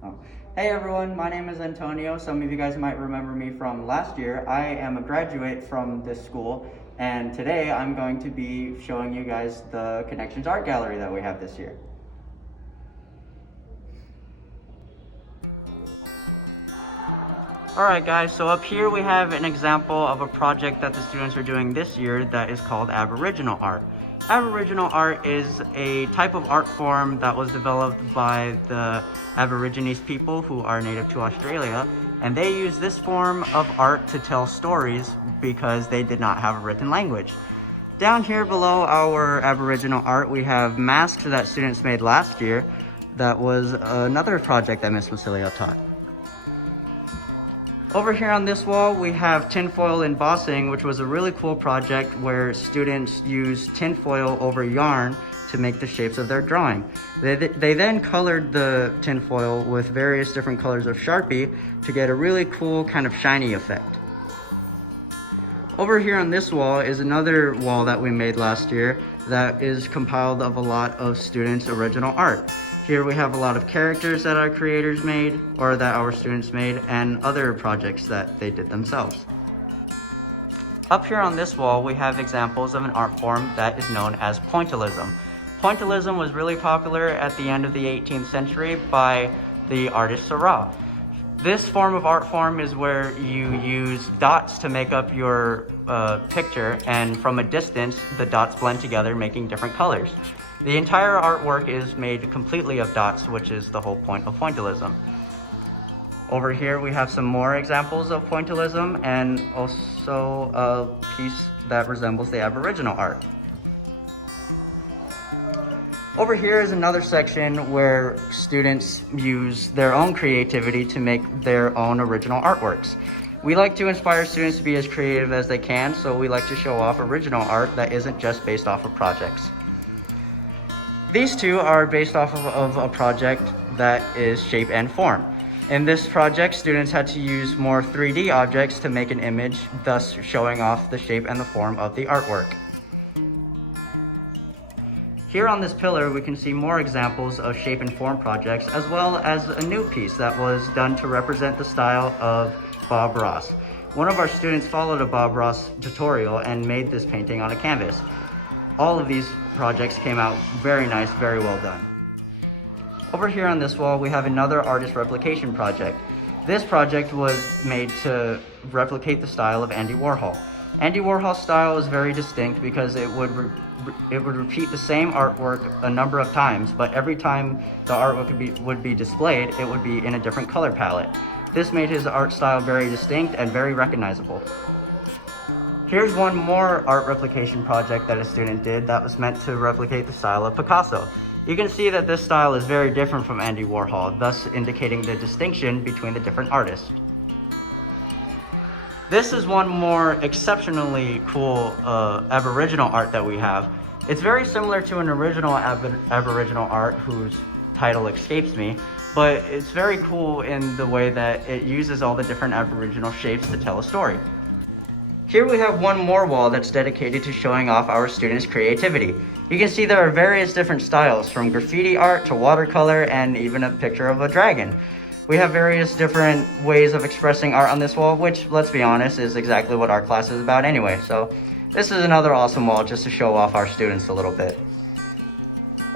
Oh. Hey everyone, my name is Antonio. Some of you guys might remember me from last year. I am a graduate from this school, and today I'm going to be showing you guys the Connections Art Gallery that we have this year. Alright guys, so up here we have an example of a project that the students are doing this year that is called Aboriginal art. Aboriginal art is a type of art form that was developed by the Aborigines people who are native to Australia, and they use this form of art to tell stories because they did not have a written language. Down here below our Aboriginal art we have masks that students made last year. That was another project that Miss Vasilia taught. Over here on this wall, we have tinfoil embossing, which was a really cool project where students used tinfoil over yarn to make the shapes of their drawing. They then colored the tinfoil with various different colors of Sharpie to get a really cool kind of shiny effect. Over here on this wall is another wall that we made last year that is compiled of a lot of students' original art. Here we have a lot of characters that our creators made, or that our students made, and other projects that they did themselves. Up here on this wall, we have examples of an art form that is known as Pointillism. Pointillism was really popular at the end of the 18th century by the artist Seurat. This form of art form is where you use dots to make up your picture, and from a distance, the dots blend together, making different colors. The entire artwork is made completely of dots, which is the whole point of Pointillism. Over here we have some more examples of Pointillism and also a piece that resembles the Aboriginal art. Over here is another section where students use their own creativity to make their own original artworks. We like to inspire students to be as creative as they can, so we like to show off original art that isn't just based off of projects. These two are based off of a project that is shape and form. In this project, students had to use more 3D objects to make an image, thus showing off the shape and the form of the artwork. Here on this pillar, we can see more examples of shape and form projects, as well as a new piece that was done to represent the style of Bob Ross. One of our students followed a Bob Ross tutorial and made this painting on a canvas. All of these projects came out very nice, very well done. Over here on this wall, we have another artist replication project. This project was made to replicate the style of Andy Warhol. Andy Warhol's style is very distinct because it would repeat the same artwork a number of times, but every time the artwork would be displayed, it would be in a different color palette. This made his art style very distinct and very recognizable. Here's one more art replication project that a student did that was meant to replicate the style of Picasso. You can see that this style is very different from Andy Warhol, thus indicating the distinction between the different artists. This is one more exceptionally cool Aboriginal art that we have. It's very similar to an original Aboriginal art whose title escapes me, but it's very cool in the way that it uses all the different Aboriginal shapes to tell a story. Here we have one more wall that's dedicated to showing off our students' creativity. You can see there are various different styles, from graffiti art to watercolor and even a picture of a dragon. We have various different ways of expressing art on this wall, which, let's be honest, is exactly what art class is about anyway. So this is another awesome wall just to show off our students a little bit.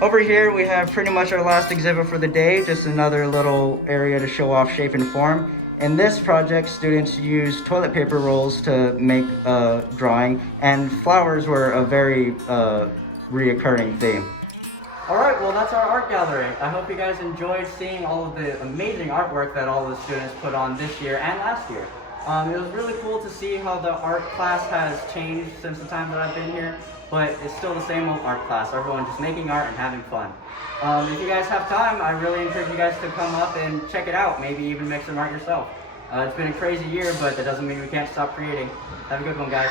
Over here we have pretty much our last exhibit for the day, just another little area to show off shape and form. In this project, students used toilet paper rolls to make a drawing, and flowers were a very reoccurring theme. Alright, well that's our art gallery. I hope you guys enjoyed seeing all of the amazing artwork that all the students put on this year and last year. It was really cool to see how the art class has changed since the time that I've been here, but it's still the same old art class. Everyone just making art and having fun. If you guys have time, I really encourage you guys to come up and check it out, maybe even make some art yourself. It's been a crazy year, but that doesn't mean we can't stop creating. Have a good one, guys.